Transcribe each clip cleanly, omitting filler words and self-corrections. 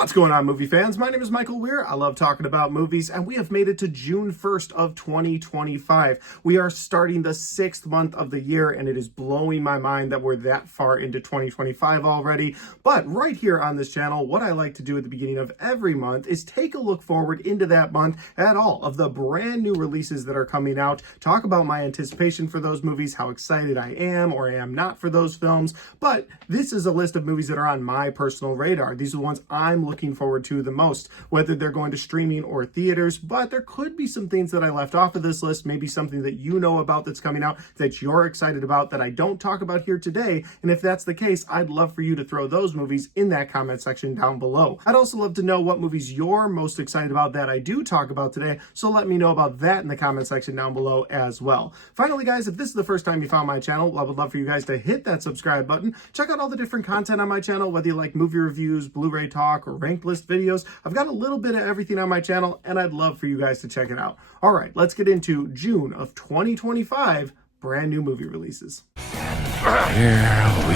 What's going on, movie fans? My name is Michael Weer. I love talking about movies, and we have made it to June 1st of 2025. We are starting the 6th month of the year, and it is blowing my mind that we're that far into 2025 already. But right here on this channel, what I like to do at the beginning of every month is take a look forward into that month at all of the brand new releases that are coming out, talk about my anticipation for those movies, how excited I am or am not for those films. But this is a list of movies that are on my personal radar. These are the ones I'm looking forward to the most, whether they're going to streaming or theaters. But there could be some things that I left off of this list, maybe something that you know about that's coming out that you're excited about that I don't talk about here today. And if that's the case, I'd love for you to throw those movies in that comment section down below. I'd also love to know what movies you're most excited about that I do talk about today, so let me know about that in the comment section down below as well. Finally, guys, if this is the first time you found my channel, I would love for you guys to hit that subscribe button. Check out all the different content on my channel, whether you like movie reviews, Blu-ray talk, or ranked list videos. I've got a little bit of everything on my channel, and I'd love for you guys to check it out. All right, let's get into June of 2025 brand new movie releases. Here we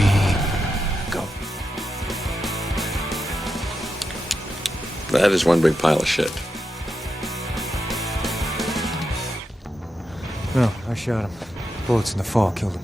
go. That is one big pile of shit. No, I shot him. Bullets in the fall killed him.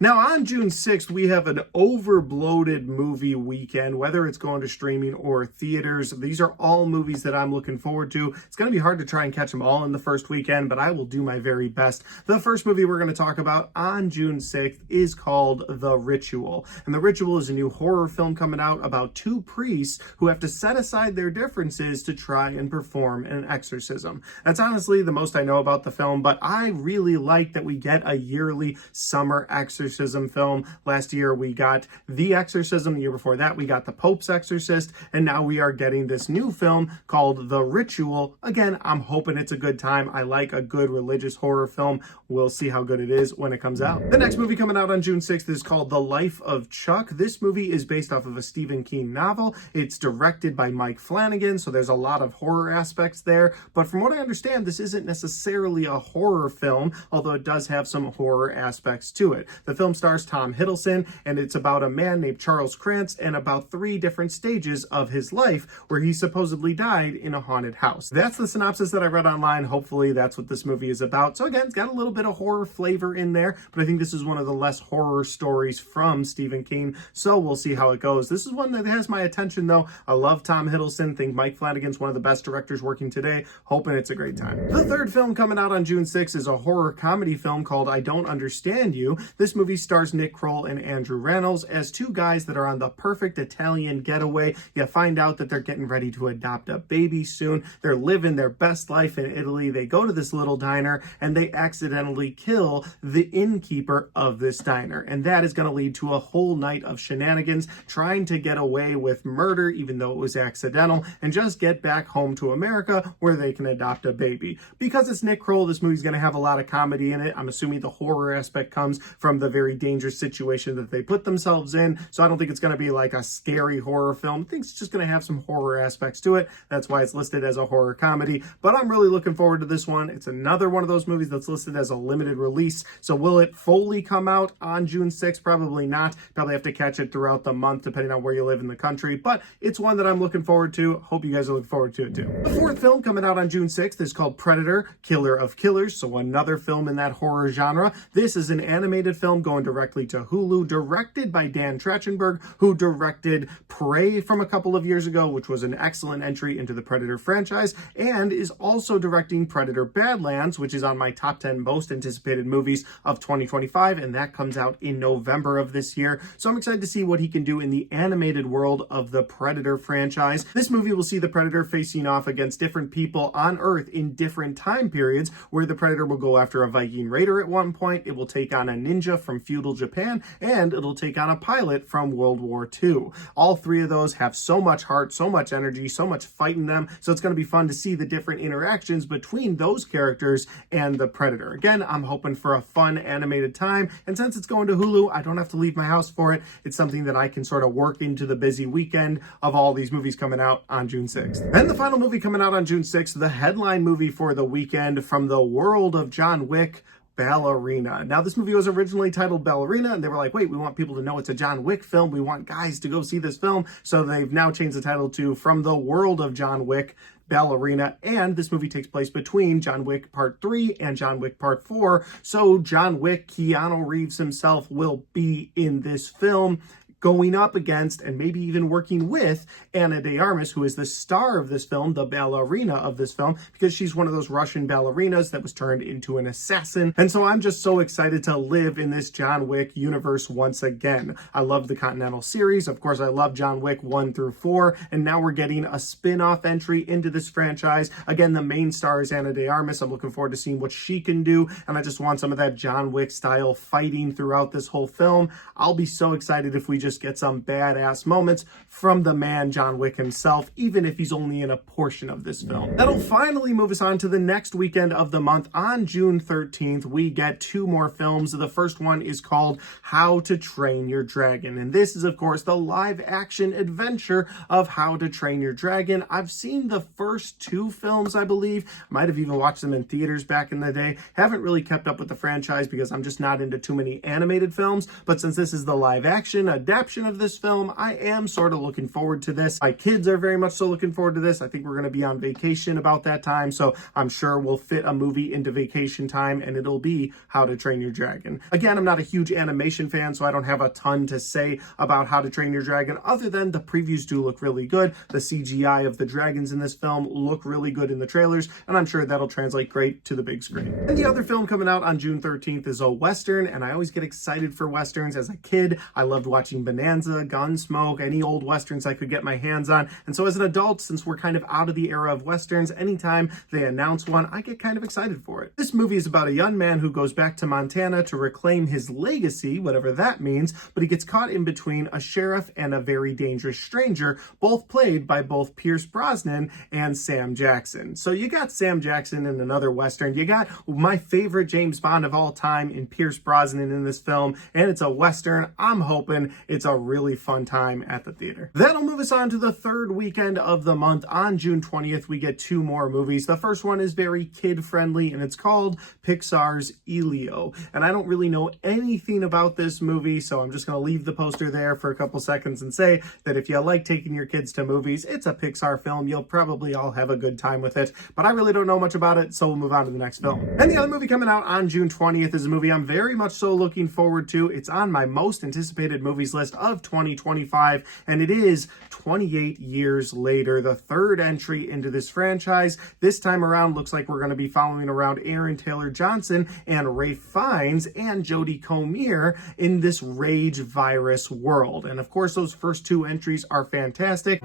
Now, on June 6th, we have an overbloated movie weekend, whether it's going to streaming or theaters. These are all movies that I'm looking forward to. It's going to be hard to try and catch them all in the first weekend, but I will do my very best. The first movie we're going to talk about on June 6th is called The Ritual. And The Ritual is a new horror film coming out about two priests who have to set aside their differences to try and perform an exorcism. That's honestly the most I know about the film, but I really like that we get a yearly summer exorcism film. Last year we got The Exorcism. The year before that we got The Pope's Exorcist, and now we are getting this new film called The Ritual. Again, I'm hoping it's a good time. I like a good religious horror film. We'll see how good it is when it comes out. The next movie coming out on June 6th is called The Life of Chuck. This movie is based off of a Stephen King novel. It's directed by Mike Flanagan, so there's a lot of horror aspects there. But from what I understand, this isn't necessarily a horror film, although it does have some horror aspects to it. The film stars Tom Hiddleston, and it's about a man named Charles Krantz and about 3 different stages of his life where he supposedly died in a haunted house. That's the synopsis that I read online. Hopefully that's what this movie is about. So again, it's got a little bit of horror flavor in there, but I think this is one of the less horror stories from Stephen King, so we'll see how it goes. This is one that has my attention though. I love Tom Hiddleston. Think Mike Flanagan's one of the best directors working today. Hoping it's a great time. The third film coming out on June 6th is a horror comedy film called I Don't Understand You. This movie stars Nick Kroll and Andrew Rannells as two guys that are on the perfect Italian getaway. You find out that they're getting ready to adopt a baby soon. They're living their best life in Italy. They go to this little diner and they accidentally kill the innkeeper of this diner. And that is going to lead to a whole night of shenanigans trying to get away with murder, even though it was accidental, and just get back home to America where they can adopt a baby. Because it's Nick Kroll, this movie's going to have a lot of comedy in it. I'm assuming the horror aspect comes from the very dangerous situation that they put themselves in. So I don't think it's going to be like a scary horror film. I think it's just going to have some horror aspects to it. That's why it's listed as a horror comedy. But I'm really looking forward to this one. It's another one of those movies that's listed as a limited release. So will it fully come out on June 6th? Probably not. Probably have to catch it throughout the month depending on where you live in the country. But it's one that I'm looking forward to. Hope you guys are looking forward to it too. The fourth film coming out on June 6th is called Predator, Killer of Killers. So another film in that horror genre. This is an animated film going directly to Hulu, directed by Dan Trachtenberg, who directed Prey from a couple of years ago, which was an excellent entry into the Predator franchise, and is also directing Predator Badlands, which is on my top 10 most anticipated movies of 2025, and that comes out in November of this year. So I'm excited to see what he can do in the animated world of the Predator franchise. This movie will see the Predator facing off against different people on Earth in different time periods, where the Predator will go after a Viking raider at one point, it will take on a ninja from feudal Japan, and it'll take on a pilot from World War II. All 3 of those have so much heart, so much energy, so much fight in them, so it's going to be fun to see the different interactions between those characters and the Predator. Again, I'm hoping for a fun animated time, and since it's going to Hulu, I don't have to leave my house for it. It's something that I can sort of work into the busy weekend of all these movies coming out on June 6th. And the final movie coming out on June 6th, the headline movie for the weekend from the world of John Wick, Ballerina. Now, this movie was originally titled Ballerina, and they were like, wait, we want people to know it's a John Wick film. We want guys to go see this film. So they've now changed the title to From the World of John Wick, Ballerina, and this movie takes place between John Wick Part 3 and John Wick Part 4. So John Wick, Keanu Reeves himself, will be in this film, going up against and maybe even working with Ana de Armas, who is the star of this film, the ballerina of this film, because she's one of those Russian ballerinas that was turned into an assassin. And so I'm just so excited to live in this John Wick universe once again. I love the Continental series. Of course, I love John Wick 1 through 4, and now we're getting a spin-off entry into this franchise. Again, the main star is Ana de Armas. I'm looking forward to seeing what she can do, and I just want some of that John Wick style fighting throughout this whole film. I'll be so excited if we just get some badass moments from the man John Wick himself, even if he's only in a portion of this film. That'll finally move us on to the next weekend of the month. On June 13th, we get 2 more films. The first one is called How to Train Your Dragon, and this is, of course, the live-action adventure of How to Train Your Dragon. I've seen the first 2 films, I believe. Might have even watched them in theaters back in the day. Haven't really kept up with the franchise because I'm just not into too many animated films, but since this is the live-action adaptation of this film, I am sort of looking forward to this. My kids are very much so looking forward to this. I think we're going to be on vacation about that time, so I'm sure we'll fit a movie into vacation time, and it'll be How to Train Your Dragon. Again, I'm not a huge animation fan, so I don't have a ton to say about How to Train Your Dragon, other than the previews do look really good. The CGI of the dragons in this film look really good in the trailers, and I'm sure that'll translate great to the big screen. And the other film coming out on June 13th is a Western, and I always get excited for Westerns. As a kid, I loved watching Bonanza, Gunsmoke, any old Westerns I could get my hands on. And so as an adult, since we're kind of out of the era of Westerns, anytime they announce one, I get kind of excited for it. This movie is about a young man who goes back to Montana to reclaim his legacy, whatever that means, but he gets caught in between a sheriff and a very dangerous stranger, both played by both Pierce Brosnan and Sam Jackson. So you got Sam Jackson in another Western. You got my favorite James Bond of all time in Pierce Brosnan in this film, and it's a Western. I'm hoping it's a really fun time at the theater. That'll move us on to the third weekend of the month. On June 20th, we get 2 more movies. The first one is very kid-friendly, and it's called Pixar's Elio. And I don't really know anything about this movie, so I'm just going to leave the poster there for a couple seconds and say that if you like taking your kids to movies, it's a Pixar film. You'll probably all have a good time with it, but I really don't know much about it, so we'll move on to the next film. And the other movie coming out on June 20th is a movie I'm very much so looking forward to. It's on my most anticipated movies list of 2025, and it is 28 Years Later, the third entry into this franchise. This time around, looks like we're going to be following around Aaron Taylor Johnson and Ralph Fiennes and Jodie Comer in this rage virus world. And of course, those first 2 entries are fantastic.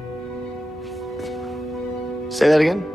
Say that again?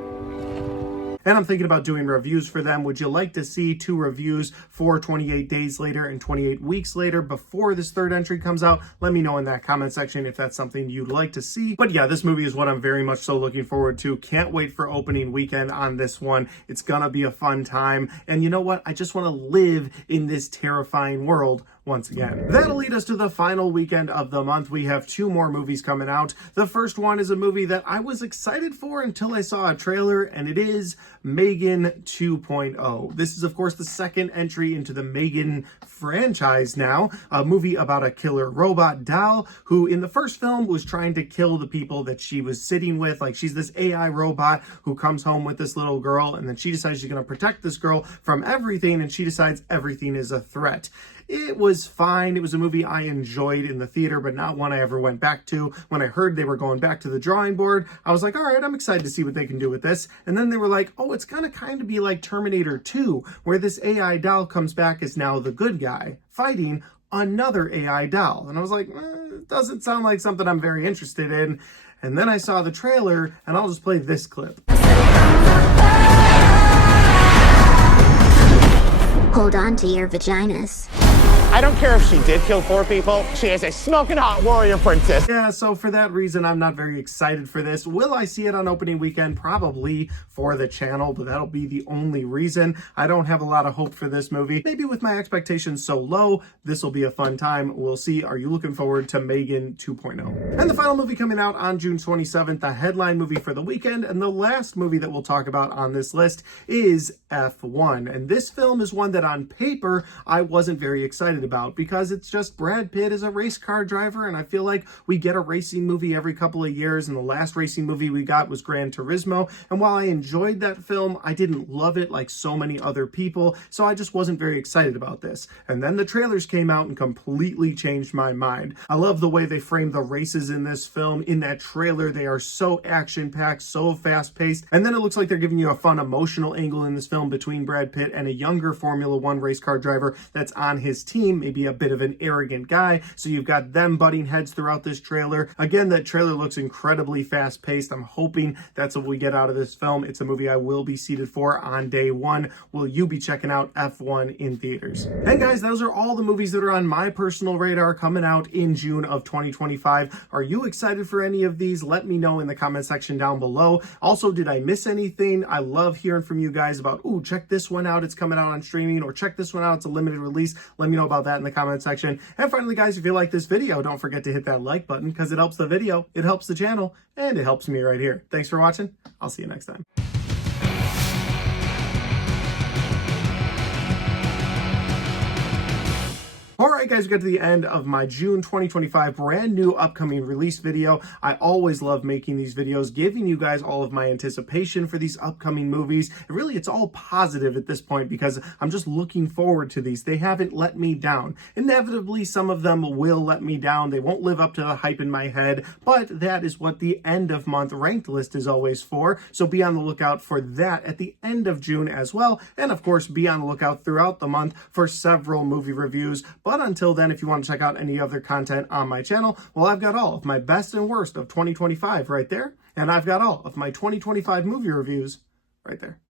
And I'm thinking about doing reviews for them. Would you like to see 2 reviews for 28 Days Later and 28 Weeks Later before this third entry comes out? Let me know in that comment section if that's something you'd like to see. But yeah, this movie is what I'm very much so looking forward to. Can't wait for opening weekend on this one. It's gonna be a fun time. And you know what? I just want to live in this terrifying world once again. That'll lead us to the final weekend of the month. We have 2 more movies coming out. The first one is a movie that I was excited for until I saw a trailer, and it is Megan 2.0. This is, of course, the second entry into the Megan franchise now, a movie about a killer robot doll who in the first film was trying to kill the people that she was sitting with. Like, she's this AI robot who comes home with this little girl, and then she decides she's going to protect this girl from everything, and she decides everything is a threat. It was fine. It was a movie I enjoyed in the theater, but not one I ever went back to. When I heard they were going back to the drawing board, I was like, all right, I'm excited to see what they can do with this. And then they were like, oh, it's going to kind of be like Terminator 2, where this AI doll comes back as now the good guy, fighting another AI doll. And I was like, it doesn't sound like something I'm very interested in. And then I saw the trailer, and I'll just play this clip. Hold on to your vaginas. I don't care if she did kill 4 people. She is a smoking hot warrior princess. Yeah, so for that reason, I'm not very excited for this. Will I see it on opening weekend? Probably for the channel, but that'll be the only reason. I don't have a lot of hope for this movie. Maybe with my expectations so low, this will be a fun time. We'll see. Are you looking forward to Megan 2.0? And the final movie coming out on June 27th, the headline movie for the weekend, and the last movie that we'll talk about on this list is F1. And this film is one that on paper, I wasn't very excited about because it's just Brad Pitt as a race car driver, and I feel like we get a racing movie every couple of years, and the last racing movie we got was Gran Turismo, and while I enjoyed that film, I didn't love it like so many other people, so I just wasn't very excited about this. And then the trailers came out and completely changed my mind. I love the way they framed the races in this film. In that trailer, they are so action-packed, so fast-paced, and then it looks like they're giving you a fun emotional angle in this film between Brad Pitt and a younger Formula One race car driver that's on his team, maybe a bit of an arrogant guy. So you've got them butting heads throughout this trailer. Again, that trailer looks incredibly fast-paced. I'm hoping that's what we get out of this film. It's a movie I will be seated for on day one. Will you be checking out F1 in theaters? And guys, those are all the movies that are on my personal radar coming out in June of 2025. Are you excited for any of these? Let me know in the comment section down below. Also, did I miss anything? I love hearing from you guys about, ooh, check this one out, it's coming out on streaming, or check this one out, it's a limited release. Let me know about that in the comment section. And finally, guys, if you like this video, don't forget to hit that like button because it helps the video, it helps the channel, and it helps me right here. Thanks for watching. I'll see you next time. Alright guys, we got to the end of my June 2025 brand new upcoming release video. I always love making these videos, giving you guys all of my anticipation for these upcoming movies. And really, it's all positive at this point because I'm just looking forward to these. They haven't let me down. Inevitably, some of them will let me down. They won't live up to the hype in my head, but that is what the end of month ranked list is always for. So be on the lookout for that at the end of June as well. And of course, be on the lookout throughout the month for several movie reviews. But until then, if you want to check out any other content on my channel, well, I've got all of my best and worst of 2025 right there. And I've got all of my 2025 movie reviews right there.